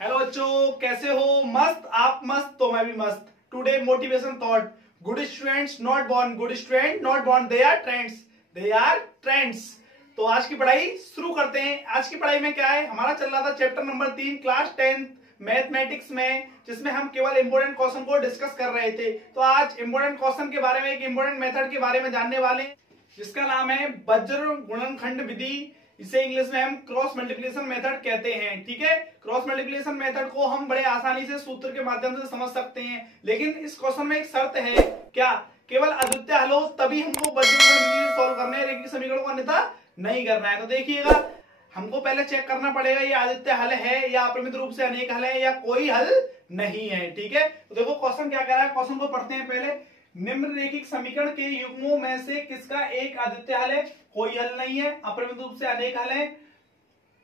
Hello बच्चों, कैसे हो? मस्त? आप मस्त तो मैं भी मस्त। Today motivation thought, good students not born, good student not born, they are trends, they are trends. तो आज की पढ़ाई शुरू करते हैं। आज की पढ़ाई में क्या है, हमारा चल रहा था चैप्टर नंबर 3 क्लास 10 मैथमेटिक्स में, जिसमें हम केवल इंपोर्टेंट क्वेश्चन को डिस्कस कर रहे थे। तो आज इंपोर्टेंट क्वेश्चन के बारे में, एक इंपोर्टेंट मेथड के बारे में जानने वाले हैं, जिसका नाम है वज्र गुणनखंड विधि। इसे इंग्लिश में हम क्रॉस मल्टीप्लिकेशन मेथड कहते हैं। ठीक है, क्रॉस मल्टीप्लिकेशन मेथड को हम बड़े आसानी से सूत्र के माध्यम से समझ सकते हैं, लेकिन इस क्वेश्चन में एक शर्त है। क्या? केवल अद्वितीय हल हो तभी हमको वज्र सॉल्व करना है, रेखीय समीकरण को अन्यथा नहीं करना है। तो देखिएगा, हमको पहले चेक करना पड़ेगा ये अद्वितीय हल है या अपरिमित रूप से अनेक हल है या कोई हल नहीं है। ठीक है, तो देखो क्वेश्चन क्या कह रहा है, क्वेश्चन को पढ़ते हैं पहले। निम्नलिखित समीकरण के युग्मों में से किसका एक अद्वितीय हल है? कोई हल नहीं है, अपरिमित रूप से अनेक हल है।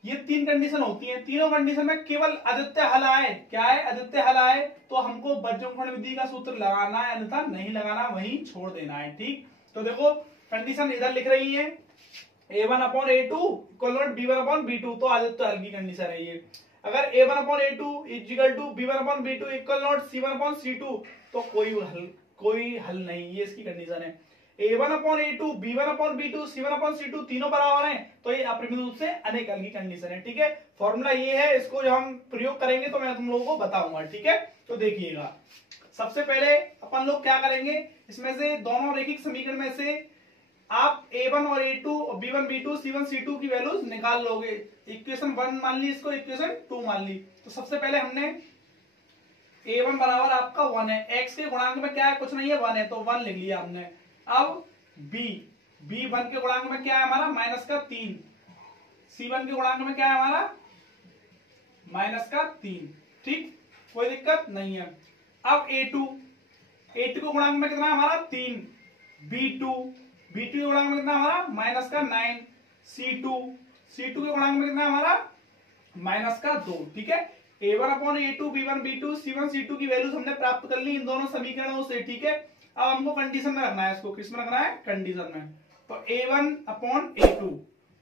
ये तीन कंडीशन होती हैं, तीनों कंडीशन में केवल अद्वितीय हल आए, क्या है, अद्वितीय हल आए तो हमको वज्रगुणन विधि का सूत्र लगाना है, अन्यथा नहीं लगाना, वहीं छोड़ देना है। ठीक, तो देखो कंडीशन इधर लिख रही है, a1/a2 = b1/b2, तो अद्वितीय हल की कंडीशन है ये। अगर a1/a2 = b1/b2 = c1/c2, तो कोई हल नहीं, ये इसकी कंडीशन है। a1/a2 b1/b2 c1/c2 तीनों बराबर हैं, तो ये अपरिमित रूप से अनेक हल की कंडीशन है। ठीक है, फॉर्मूला ये है, इसको जब हम प्रयोग करेंगे तो मैं तुम लोगों को बताऊंगा। ठीक है, तो देखिएगा, सबसे पहले अपन लोग क्या करेंगे, इसमें से दोनों रैखिक समीकरण में से आप a1 और a2 और b1 b2 c1 c2 की वैल्यूज निकाल लोगे। इक्वेशन 1 मान ली, इसको इक्वेशन 2 मान ली। तो सबसे पहले हमने a1 बराबर आपका 1 है, x के गुणांक में क्या है, कुछ नहीं है, 1 है, तो 1 लिख लिया हमने। अब b1 के गुणांक में क्या है हमारा, -3, c1 के गुणांक में क्या है हमारा, -3। ठीक, कोई दिक्कत नहीं है। अब a2 के गुणांक में कितना है हमारा, 3, b2 के गुणांक में कितना हमारा, -9, c2 के गुणांक में कितना हमारा, -2। ठीक है, a1/a2 b1 b2 c1 c2 की वैल्यूज हमने प्राप्त कर ली इन दोनों समीकरणों से। ठीक है, अब हमको कंडीशन में रखना है, इसको किस में रखना है, कंडीशन में। तो a1/a2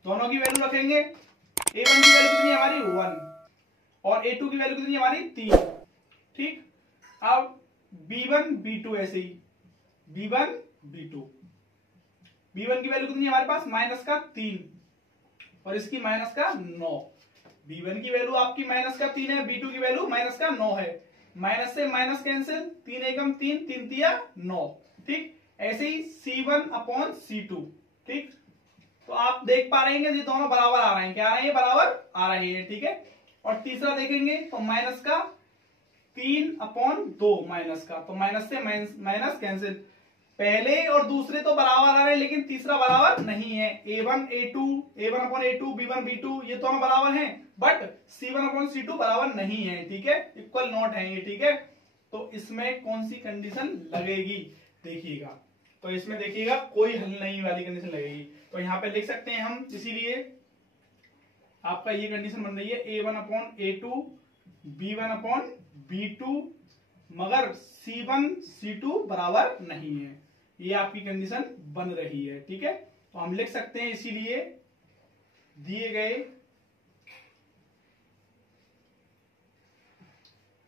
दोनों की वैल्यू रखेंगे। a1 की वैल्यू कितनी है हमारी, 1, और a2 की वैल्यू कितनी है हमारी, 3। ठीक, अब b1 b2 ऐसे ही, b1 b2 b1 की वैल्यू कितनी है हमारे पास, -3 और इसकी -9। b1 की वैल्यू आपकी -3 है, b2 की वैल्यू -9 है। माइनस से माइनस कैंसिल, 3 एकम 3, 3 तिया 9। ठीक, ऐसे ही c1/c2। ठीक, तो आप देख पा रहे हैं ये दोनों बराबर आ रहे हैं, क्या आ रहे हैं, बराबर आ रहे हैं। ठीक है, और तीसरा देखेंगे तो -3/2 माइनस का, तो माइनस से माइनस कैंसिल, पहले और दूसरे तो बराबर आ रहे हैं, लेकिन तीसरा बराबर नहीं है। a1/a2 b1 b2 ये दोनों बराबर हैं, बट c1/c2 बराबर नहीं है। ठीक है, इक्वल नॉट है ये। ठीक है, तो इसमें कौन सी कंडीशन लगेगी, देखिएगा, तो इसमें देखिएगा कोई हल नहीं वाली कंडीशन लगेगी। तो यहां पे लिख सकते हैं हम, इसीलिए आपका ये कंडीशन बन रही है a1/a2 b1/b2 मगर c1/c2 बराबर नहीं है, ये आपकी कंडीशन बन रही है। ठीक है, तो हम लिख सकते हैं, इसीलिए दिए गए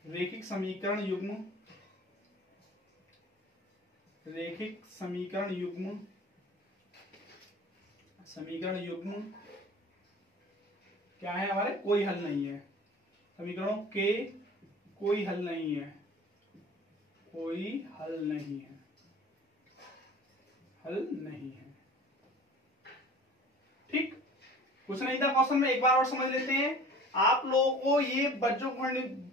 रैखिक समीकरण युग्म क्या है हमारे, कोई हल नहीं है, समीकरणों के कोई हल नहीं है, हल नहीं है। ठीक, कुछ नहीं था क्वेश्चन में, एक बार और समझ लेते हैं। आप लोगों को ये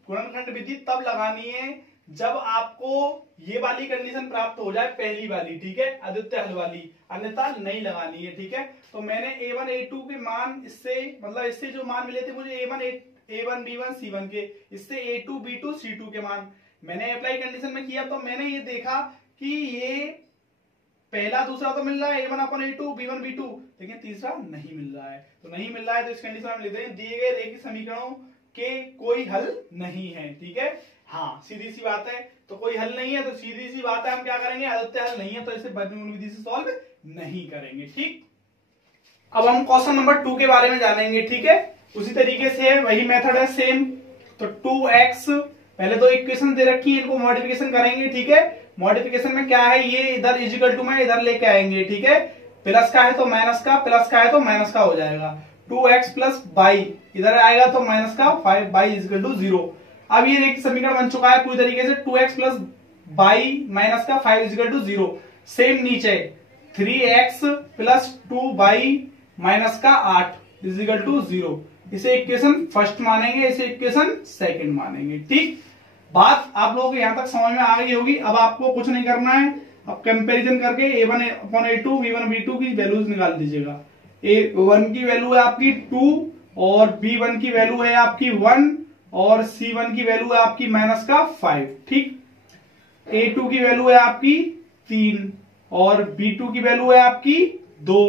गुणनखंड विधि तब लगानी है जब आपको ये वाली कंडीशन प्राप्त हो जाए, पहली वाली। ठीक है, अद्वितीय हल वाली, अन्यथा नहीं लगानी है। ठीक है, तो मैंने a1 a2 के मान, इससे जो मान मिले थे मुझे a1 b1 c1 के, इससे a2 b2 c2 के मान मैंने अप्लाई कंडीशन में किया, तो मैंने ये देखा कि ये पहला दूसरा तो मिल रहा है a1/a2 b1 b2, लेकिन तीसरा नहीं मिल रहा है। तो नहीं मिल रहा है तो इस कंडीशन में लिखते हैं, दिए गए रैखिक समीकरणों के कोई हल नहीं है। ठीक है, हाँ, सीधी सी बात है, तो कोई हल नहीं है तो सीधी सी बात है, हम क्या करेंगे, अद्वितीय हल नहीं है तो इसे वज्रगुणन विधि से सॉल्व नहीं करेंगे। ठीक, अब हम क्वेश्चन नंबर 2 के बारे में जानेंगे। ठीक है, उसी तरीके से वही मेथड है, सेम तो 2x, पहले तो इक्वेशन दे रखी है, इनको मॉडिफिकेशन करेंगे, ठीक है। मॉडिफिकेशन में क्या है, ये इधर इजिकल टू में इधर लेके आएंगे, ठीक है। प्लस का है तो माइनस का, प्लस का है तो माइनस का हो जाएगा। 2x प्लस बाई इधर आएगा तो माइनस का 5 बाई इजिकल टू 0। अब ये एक समीकरण बन चुका है पूरी तरीके से, 2x प्लस बाई माइनस का 5 इजिकल टू 0। सेम नीचे 3x प्लस 2 बाई माइनस का 8 इजिकल टू 0। इसे इक्वेशन फर्स्ट मानेंगे, इसे इक्वेशन सेकंड मानेंगे, ठीक। बात आप लोगों को यहां तक समझ में आ गई होगी। अब आपको कुछ नहीं करना है, अब कंपैरिजन करके a1 upon a2 b1 b2 की वैल्यूज निकाल दीजिएगा। a1 की वैल्यू है आपकी 2 और b1 की वैल्यू है आपकी 1 और c1 की वैल्यू है आपकी माइनस का 5, ठीक। a2 की वैल्यू है आपकी 3 और b2 की वैल्यू है आपकी 2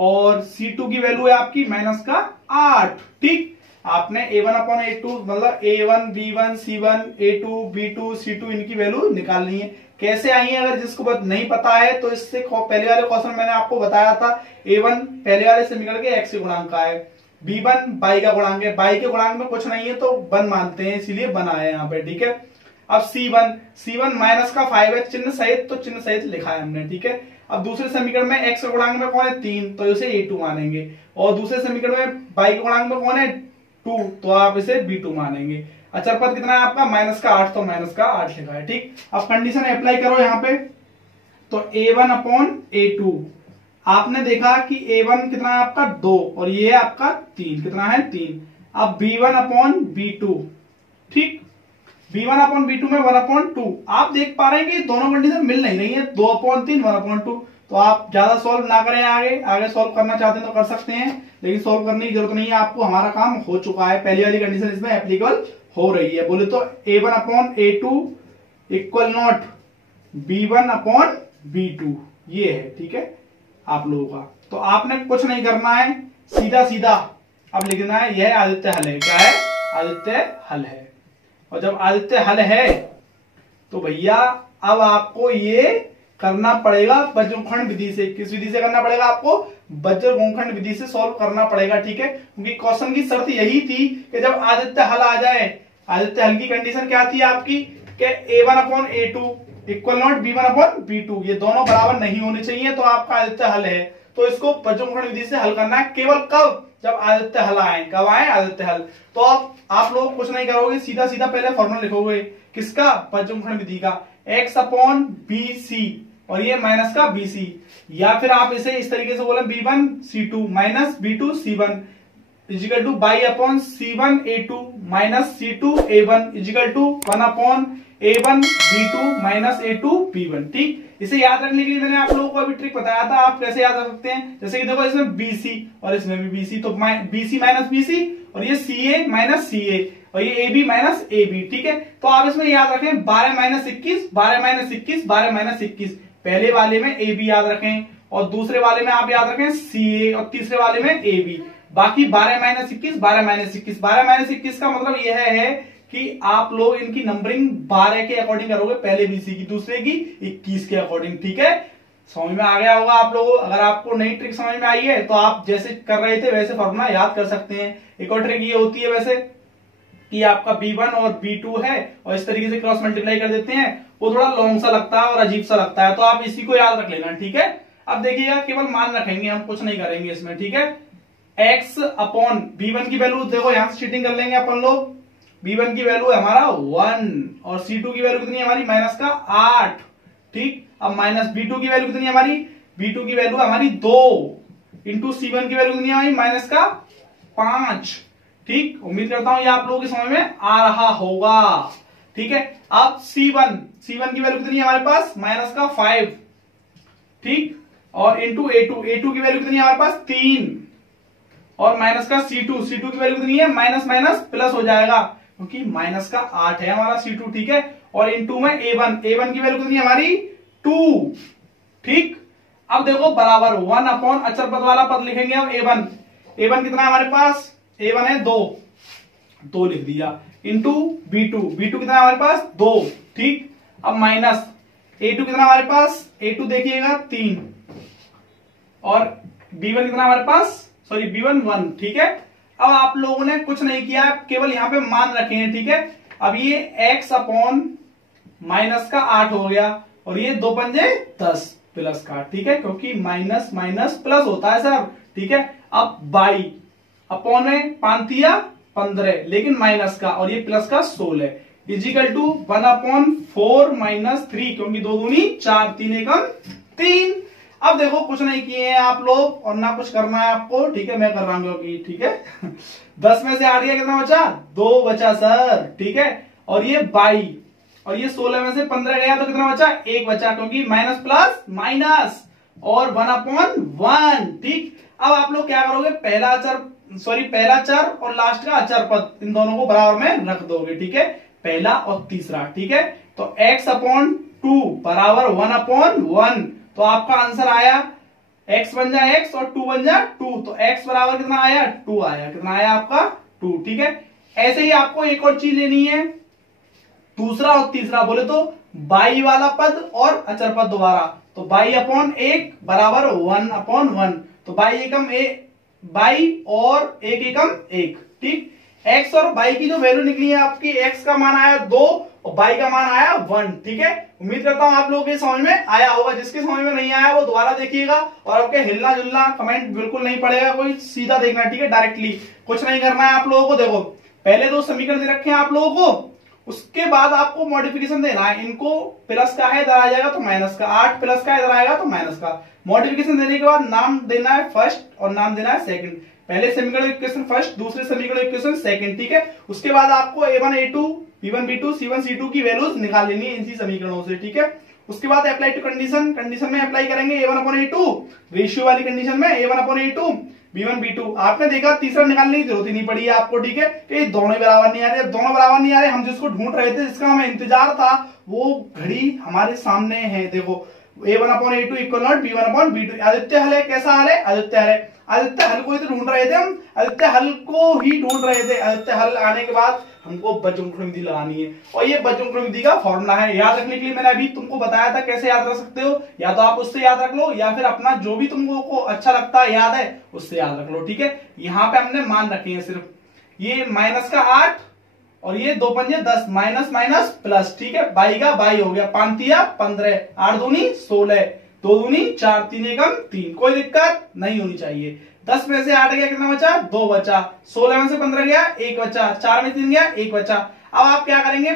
और c2 की वैल्यू है आपकी माइनस का 8, ठीक। आपने a1 अपॉन a2 मतलब a1 b1 c1 a2 b2 c2 इनकी वैल्यू निकालनी है। कैसे आई है, अगर जिसको नहीं पता है तो इससे पहले वाले क्वेश्चन मैंने आपको बताया था, a1 पहले वाले से निकल के x के गुणांक का है, b1 बाई का गुणांक है, बाई के गुणांक में कुछ नहीं है तो 1 मानते हैं, इसीलिए बनाया है यहाँ पे, ठीक है। अब c1 माइनस का 5 है, चिन्ह सहित, तो चिन्ह सहित लिखा है हमने, ठीक है। अब दूसरे समीकरण में x के गुणांक में कौन है 3, तो इसे a2 मानेंगे, और दूसरे समीकरण में y के गुणांक में कौन है 2, तो आप इसे b2 मानेंगे। अचर पद कितना है आपका माइनस का 8, तो माइनस का 8 लिखा है, ठीक। अब कंडीशन अप्लाई करो यहाँ पे, तो a1 अपॉन a2 आपने देखा कि a1 कितना है आपका 2 और ये है आपका 3, कितना है 3। अब b1 अपॉन b2, ठीक। b1 अपॉन b2 में 1 अपॉन 2 आप देख पा रहे हैं कि दोनों कंडीशन मिल नहीं रही है, 2 अपॉन 3 1 अपॉन 2। तो आप ज्यादा सॉल्व ना करें, आगे सॉल्व करना चाहते हैं तो कर सकते हैं, लेकिन सॉल्व करने की जरूरत नहीं है आपको, हमारा काम हो चुका है। पहली वाली कंडीशन इसमें एप्लीकेबल हो रही है। बोले तो a1 upon a2 equal not b1 upon b2, ये है, ठीक है आप लोगों का। तो आपने कुछ नहीं करना है, सीधा सीधा अब लिखना है यह आदित्य हल है। क्या है, आदित्य हल है। और जब आदित्य हल है तो भैया अब आपको ये करना पड़ेगा वज्रखंड विधि से। किस विधि से करना पड़ेगा आपको, वज्रखंड विधि से सॉल्व करना पड़ेगा, ठीक है। क्योंकि क्वेश्चन की शर्त यही थी कि जब आदित्य हल आ जाए, आदित्य हल की कंडीशन क्या थी आपकी कि a1 upon a2 equal not b1 upon b2, ये दोनों बराबर नहीं होने चाहिए, तो आपका आदित्य हल है। तो इसको वज्रखंड विधि से हल करना है, केवल कब, जब आदित्य हल आए। कब आए आदित्य हल, तो आप लोग कुछ नहीं करोगे, सीधा सीधा पहले फॉर्मूला लिखोगे, किसका, वज्रखंड विधि का, x अपॉन bc और ये माइनस का bc, या फिर आप इसे इस तरीके से बोले b1 c2 minus b2 c1 is equal to by upon c1 a2 minus c2 a1 is equal to 1 upon a1 b2 minus a2 b1, ठीक। इसे याद रखने के लिए मैंने आप लोगों को अभी ट्रिक बताया था, आप कैसे याद रख सकते हैं। जैसे कि देखो इसमें bc और इसमें भी bc, तो bc माइनस bc और ये ca माइनस ca और ये ab माइनस ab, ठीक है। तो आप इसमें याद रखें 12 माइनस 21 12 माइनस 21 12 माइनस 21, पहले वाले में ab याद रखें और दूसरे वाले में आप याद रखें ca और तीसरे वाले में ab। बाकी 12 माइनस 21 12 माइनस 21 12 माइनस 21 का मतलब यह है कि आप लोग इनकी नंबरिंग 12 के अकॉर्डिंग करोगे, पहले बीसी की, दूसरे की 21 के अकॉर्डिंग, ठीक है। समझ में आ गया होगा आप लोगों। अगर आपको नई ट्रिक समझ में आई है तो आप जैसे कर रहे थे वैसे फॉर्मूला याद कर सकते हैं। एक और ट्रिक ये होती है वैसे कि आपका b1 और b2 है और इस तरीके से क्रॉस मल्टीप्लाई कर देते हैं, वो थोड़ा लॉन्ग सा लगता है और अजीब सा लगता है, तो आप इसी को याद रख लेना, ठीक है। अब देखिएगा केवल मान रखेंगे, हम कुछ नहीं करेंगे इसमें, ठीक है। x अपॉन b1 की वैल्यू देखो, यहां से चीटिंग कर लेंगे अपन लोग। b1 की वैल्यू है हमारा 1 और c2 की वैल्यू कितनी है हमारी माइनस का 8, ठीक। अब माइनस b2 की वैल्यू कितनी है हमारी, b2 की वैल्यू हमारी 2 इंटू c1 की वैल्यू कितनी है हमारी माइनस का 5, ठीक। उम्मीद करता हूं ये आप लोगों की समझ में आ रहा होगा, ठीक है। अब c1 की वैल्यू कितनी है हमारे पास माइनस का 5, ठीक। और इंटू a2 की वैल्यू कितनी है हमारे पास 3 और माइनस का c2 की वैल्यू कितनी है माइनस माइनस प्लस हो जाएगा क्योंकि माइनस का 8 है हमारा c2, ठीक है। और इंटू में a1 की वैल्यू कितनी है हमारी 2, ठीक। अब देखो बराबर 1 अपॉन अचर पद वाला पद लिखेंगे। अब a1 कितना है हमारे पास, a1 है 2 लिख दिया, इंटू b2 कितना है हमारे पास 2, ठीक। अब माइनस a2 कितना हमारे पास, a2 देखिएगा 3 और b1 कितना हमारे पास, सॉरी b1 1, ठीक है। अब आप लोगों ने कुछ नहीं किया, केवल यहाँ पे मान रखे हैं, ठीक है। अब ये x अपॉन माइनस का 8 हो गया और ये 2 पंजे 10 प्लस का, ठीक है, क्योंकि माइनस माइनस प्लस होता है सर, ठीक है। अब 22 अपॉन में 5 15 लेकिन माइनस का और ये प्लस का 16 इजिकल टू 1/4 माइनस 3 क्योंकि 2 दूनी 4 3 एकम 3। अब देखो कुछ नहीं किए हैं आप लोग और ना कुछ करना है आपको, ठीक है, मैं कर रहा हूं क्योंकि, ठीक है। 10 में से 8 गया, कितना बचा? 2 बचा सर, ठीक है। और ये 22 और ये 16 में से 15 गया तो कितना बचा? 1 बचा, क्योंकि माइनस प्लस माइनस और 1/1, ठीक। अब आप लोग क्या करोगे, पहला चर और लास्ट का अचर पद, इन दोनों को बराबर में रख दोगे, ठीक है, पहला और तीसरा, ठीक है। तो x/2 बराबर 1/1, तो आपका आंसर आया x बन जाए x और 2 बन जाए 2, तो x बराबर कितना आया? 2 आया। कितना आया आपका? 2, ठीक है। ऐसे ही आपको एक और चीज लेनी है, दूसरा और तीसरा बोले तो 22 वाला पद और अचर पद दोबारा, तो 22/1 बराबर 1/1, तो 22 और 1, ठीक। x और y की जो वैल्यू निकली है आपकी, x का मान आया 2 और y का मान आया 1, ठीक है। उम्मीद करता हूं आप लोगों के समझ में आया होगा, जिसके समझ में नहीं आया वो दोबारा देखिएगा और आपके हिलना जुलना कमेंट बिल्कुल नहीं पड़ेगा, कोई सीधा देखना, ठीक है, डायरेक्टली कुछ नहीं करना है आप लोगों को। देखो पहले 2 समीकरण दे रखे हैं आप लोगों को, उसके बाद आपको मॉडिफिकेशन देना है, इनको प्लस का है इधर आ जाएगा तो माइनस का, 8 प्लस का इधर आएगा तो माइनस का। मॉडिफिकेशन देने के बाद नाम देना है फर्स्ट और नाम देना है सेकंड, पहले समीकरण इक्वेशन फर्स्ट, दूसरे समीकरण इक्वेशन सेकंड, ठीक है। उसके बाद आपको a1 a2 b1 b2 c1 c2 की वैल्यूज निकाल लेनी है इसी समीकरणों से, ठीक है। उसके बाद अप्लाई टू कंडीशन में अप्लाई करेंगे a1/a2, रेशियो वाली कंडीशन में a1/a2 b1 b2। आपने देखा तीसरा निकालने की जरूरत ही नहीं पड़ी है आपको, ठीक है, कि दोनों बराबर नहीं आ रहे। दोनों बराबर नहीं आ रहे, हम जिसको ढूंढ रहे थे, जिसका हमें इंतजार था, वो घड़ी हमारे सामने है। देखो a1/a2 equal not b1/b2। Aditya हल है, कैसा हल है? आदित्य हल है। आदित्य हल को ही तो ढूंढ रहे थे हम, आदित्य हल को ही ढूंढ रहे थे। आदित्य हल आने के बाद हमको बज्रंग विधि लगानी है और ये बज्रंग विधि का फॉर्मूला है। याद रखने के लिए मैंने अभी तुमको बताया था कैसे याद रख सकते हो, या तो आप उससे याद रख लो या फिर अपना जो भी तुमको अच्छा लगता है याद है उससे याद रख लो, ठीक है। यहाँ पे हमने मान रखे हैं सिर्फ ये माइनस का 8 और ये 2 पंजे 10, माइनस माइनस प्लस, ठीक है। 22 का 22 हो गया, 5 15, 8 दूनी 16, 2 दूनी 4 3 एकम 3, कोई दिक्कत नहीं होनी चाहिए। 10 में से 8 गया, कितना बचा? 2 बचा। 16 में से 15 गया, 1 बचा। 4 में 3 गया, 1 बचा। अब आप क्या करेंगे,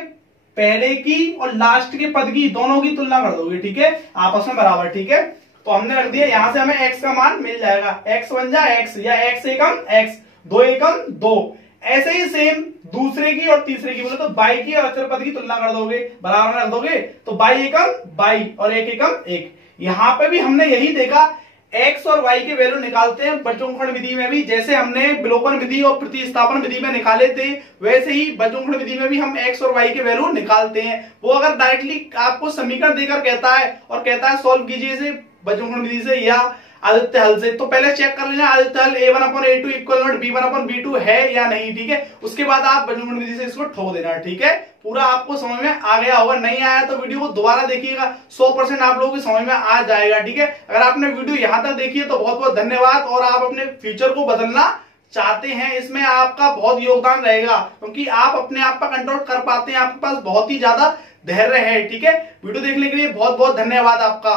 पहले की और लास्ट के पद की दोनों की तुलना कर दोगे, ठीक है, आपस में बराबर, ठीक है। तो हमने रख दिया, यहां से हमें x का मान मिल जाएगा, x बन जाए x या x एकम x, 2 एकम 2। ऐसे ही सेम दूसरे की और तीसरे की बोले तो 22 की और अचर पद की तुलना कर दोगे, बराबर में रख दोगे, तो 22 एकम 22 और 1 एकम 1। यहां पे भी हमने यही देखा, x और y के वैल्यू निकालते हैं बज्रंग विधि में भी, जैसे हमने विलोपन विधि और प्रतिस्थापन विधि में निकाले थे, वैसे ही बज्रंग विधि में भी हम x और y के वैल्यू निकालते हैं। वो अगर डायरेक्टली आपको समीकरण देकर कहता है और कहता है सॉल्व कीजिए इसे बज्रंग विधि से या आदित्य हल से, तो पहले चेक कर लेना आदित्य हल a1/a2 इक्वल नॉट b1/b2 है या नहीं, ठीक है। उसके बाद आप बज्रंग विधि से इसको ठोक देना, ठीक है। पूरा आपको समझ में आ गया होगा, नहीं आया तो वीडियो को दोबारा देखिएगा, 100% आप लोगों की समझ में आ जाएगा, ठीक है। अगर आपने वीडियो यहां तक देखी है तो बहुत बहुत धन्यवाद, और आप अपने फ्यूचर को बदलना चाहते हैं, इसमें आपका बहुत योगदान रहेगा, क्योंकि आप अपने आप पर कंट्रोल कर पाते हैं, आपके पास बहुत ही ज्यादा धैर्य है, ठीक है। वीडियो देखने के लिए बहुत बहुत धन्यवाद आपका।